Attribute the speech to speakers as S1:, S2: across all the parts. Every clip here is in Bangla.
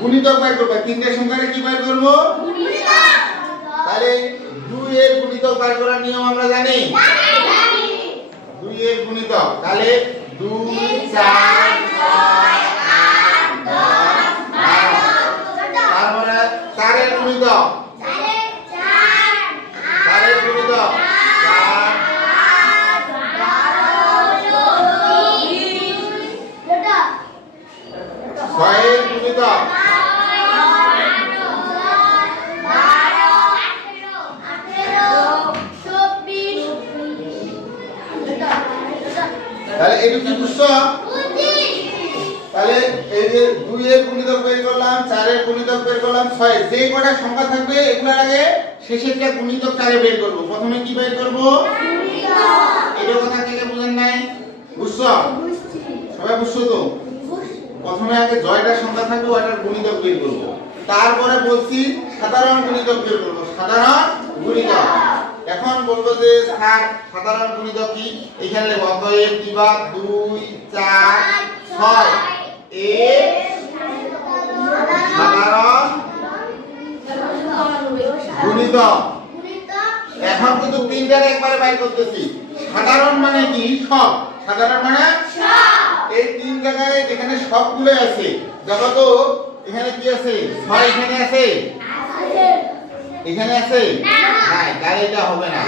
S1: গুণিতক বের করবা। তিনটে সংখ্যারে কি বের করব? তাহলে দুই এর গুণিতক বের করার নিয়ম আমরা জানি? দুই এর গুণিতক। তাহলে দুই চার তাহলে এটা কি বুঝছ তাহলে এই যে দুই এর গুণিতক বের করলাম, চারের গুণিতক বের করলাম, ছয়। যে কটা সংখ্যা থাকবে, এগুলোর আগে শেষেরটা গুণিতক চারে বের করব? প্রথমে কি বের করব? এটা কথা থেকে বুঝেন নাই? বুঝছ সবাই বুঝছ তো? প্রথমে আগে জয়টা সংখ্যা থাকবে, ওটার গুণিতক বের করব। তারপরে বলছি সাধারণ গুণিতক বের করব। সাধারণ গুণিতক। এখন বলব যে স্যার সাধারণ গুণিতক কি? এখানে অতএব কিবা দুই চার ছয়। এর সাধারণ গুণিতক এখন কিন্তু তিনটার একবারে বাইর করতেছি। সাধারণ মানে কি? সব। সাধারণ মানে এই তিন জায়গায় যেখানে সবগুলো আছে দেখো তো এখানে কি আছে? ছয় এখানে আছে। এখানে আছে? নাই তাহলে এটা হবে না।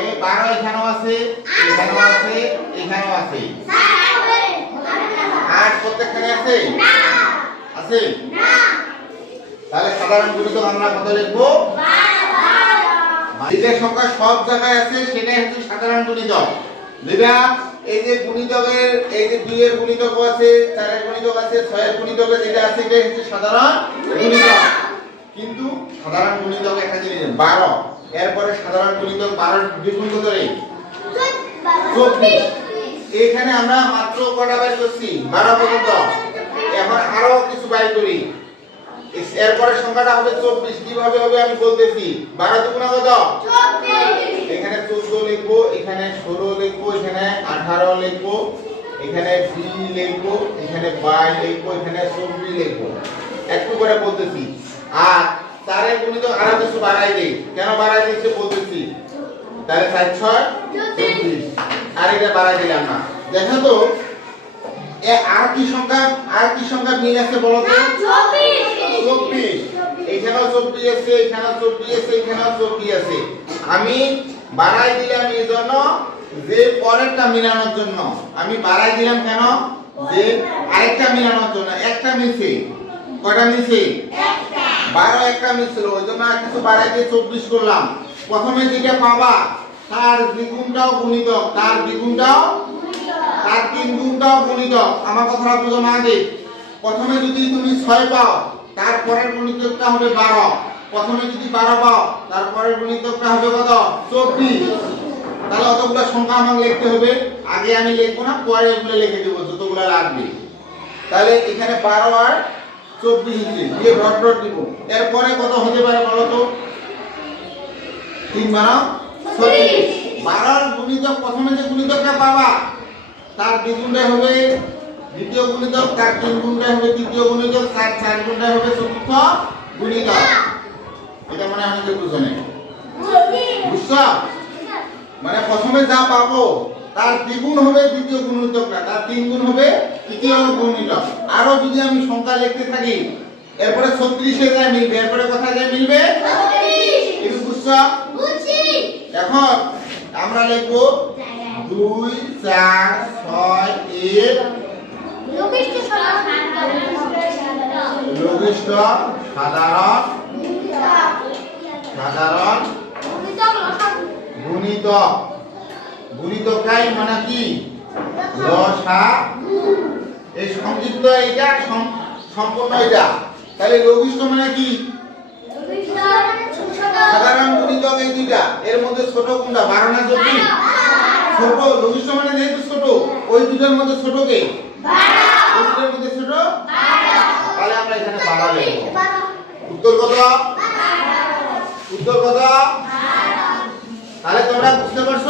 S1: এই বারো এখানেও আছে এখানেও আছে এখানেও আছে। আট প্রত্যেকখানে আছে? আছে? তাহলে সাধারণ গুণিতক আমরা কত লিখব? যেটা সংখ্যা সব জায়গায় আছে সেটাই হচ্ছে সাধারণ গুণিতক। যেটা এই যে গুণিতকের, এই যে দুই এর গুণিতক আছে, চারের গুণিতক আছে, ছয়ের গুণিতক যেটা আছে এটা হচ্ছে সাধারণ গুণিতক। কিন্তু সাধারণ গুণিতক একটা জিনিস, বারো। এরপরে সাধারণ গুণিতক বারো দ্বিগুণ কত রে? চব্বিশ। এখানে আমরা মাত্র কটা বাইর করছি? বারো পর্যন্ত। এখন আরও কিছু বাইর করি। এরপরে সংখ্যাটা হবে চব্বিশ। কীভাবে হবে আমি বলতেছি। বারো দুগুণা কত? এখানে চোদ্দ লিখব এখানে ষোলো লিখব এখানে আঠারো লিখব এখানে বিশ লিখব এখানে বাইশ লিখব এখানে চব্বিশ লিখব। একটু করে বলতেছি। আর চারের গুণিত আরও কিছু বাড়াই দিই। কেন বাড়াই দিচ্ছে বলতেছি? তাহলে চার ছয় চব্বিশ। আর এটা বাড়াই দিলাম না। দেখো তো এ আর কি সংখ্যা আর কি সংখ্যা মিল আছে বলো তো চব্বিশ। এখানেও চব্বিশ আছে এখানেও চব্বিশ আছে চব্বিশ আছে। আমি বাড়াই দিলাম এই জন্য যে পরেরটা মিলানোর জন্য। আমি বাড়াই দিলাম কেন? যে আরেকটা মিলানোর জন্য। একটা মিলছে। কয়টা মিলছে? বারো একটা মিলছিল, ওই জন্য কিছু বাড়াই দিয়ে চব্বিশ করলাম। প্রথমে যেটা পাবা, তার দ্বিগুণটাও গুণিতক তার দ্বিগুণটাও, তার তিন গুণটাও গুণিতক আমার কথাটা বুঝো না আগে। প্রথমে যদি তুমি ছয় পাও তারপরের গুণিতকটা হবে বারো। প্রথমে যদি বারো পাও, তারপরের গুণিতকটা হবে কত? চব্বিশ। তাহলে অতগুলো সংখ্যা আমাকে লিখতে হবে। আগে আমি লিখব না, পরে এগুলো লিখে দেবো, যতগুলো লাগবে। তাহলে এখানে বারো আর চব্বিশ ইঞ্চি দিয়ে ডট ডট দিব। এরপরে কত হতে পারে বলো তো? তিন বারো? ছত্রিশ। বারোর গুণিতক প্রথমে যে গুণিতকটা পাবা, তার দ্বিগুণটাই হবে দ্বিতীয় গুণিতক তার তিন গুণটাই হবে তৃতীয় গুণিতক তার চার গুণটাই হবে চতুর্থ গুণিতক। এটা মানে অনেকে বুঝে নেই। বুঝছ? মানে প্রথমে যা পাবো তার দ্বিগুণ হবে দ্বিতীয় গুণিতকটা তার তিন গুণ হবে তৃতীয় গুণিতক। আরও যদি আমি সংখ্যা লিখতে থাকি এরপরে ছত্রিশে যায় মিলবে এরপরে কোথায় যায় মিলবে? বুঝছ? এখন আমরা লিখব দুই চার ছয় এর লঘিষ্ঠ সাধারণ সাধারণ গুণিতক গুণিতকাই মানে কি? লসা এই সংযুক্ত এইটা সম্পূর্ণ এটা তাহলে লঘিষ্ঠ মানে কি? সাধারণ গুণিতক এই দুইটা। এর মধ্যে ছোট কোনটা? বারো না ছোট। লঘিষ্ঠ মানে যেহেতু ছোট ওই দুটার মধ্যে ছোট ওই মধ্যে ছোট। তাহলে আমরা এখানে বারো লিখব। উত্তর কত? উত্তর কত? তাহলে তোমরা বুঝতে পারছ?